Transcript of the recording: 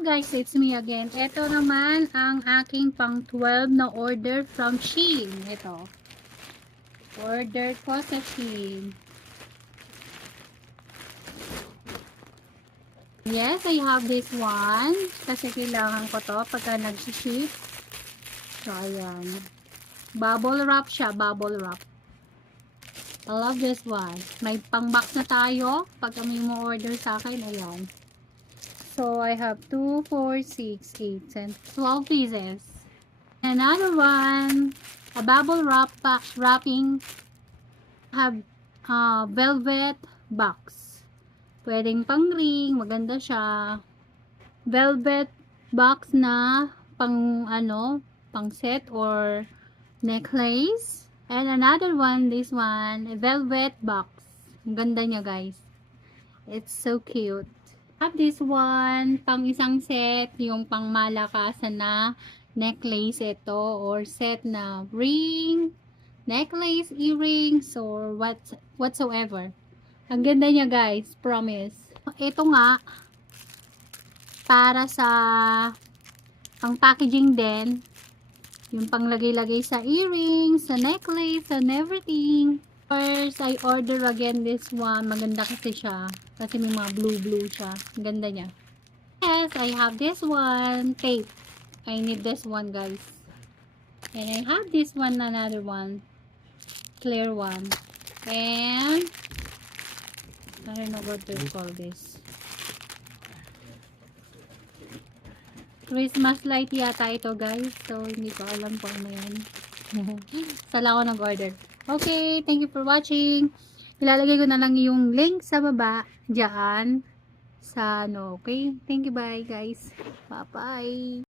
guys, it's me again. Ito naman ang aking pang 12 na order from Shein. Ito. Order ko sa Shein. Yes, I have this one. Kasi kailangan ko to pagka nag-ship. So, ayan. Bubble wrap siya. Bubble wrap. I love this one. May pang-box na tayo. Pag kami mo order sa akin, ayan. So, I have 2, 4, 6, 8, 10, 12 pieces. Another one, a bubble wrap wrapping, have velvet box. Pwedeng pang ring, maganda siya. Velvet box na pang pang set or necklace. And another one, this one, a velvet box. Ang ganda niya, guys. It's so cute. Have this one, pang isang set, yung pang malakasan na necklace ito, or set na ring, necklace, earrings, or whatsoever. Ang ganda niya, guys, promise. Ito nga, para sa pang packaging din, yung panglagay-lagay sa earrings, sa necklace, and everything. First, I order again this one. Maganda kasi siya. Kasi may mga blue siya. Ang ganda niya. Yes, I have this one. Tape. I need this one, guys. And I have this one, another one. Clear one. And I don't know what to call this. Christmas light yata ito, guys. So, hindi ko alam kung ano yan. Sala ako nag-order. Okay, thank you for watching. Ilalagay ko na lang yung link sa baba diyan sa okay? Thank you, bye guys. Bye-bye.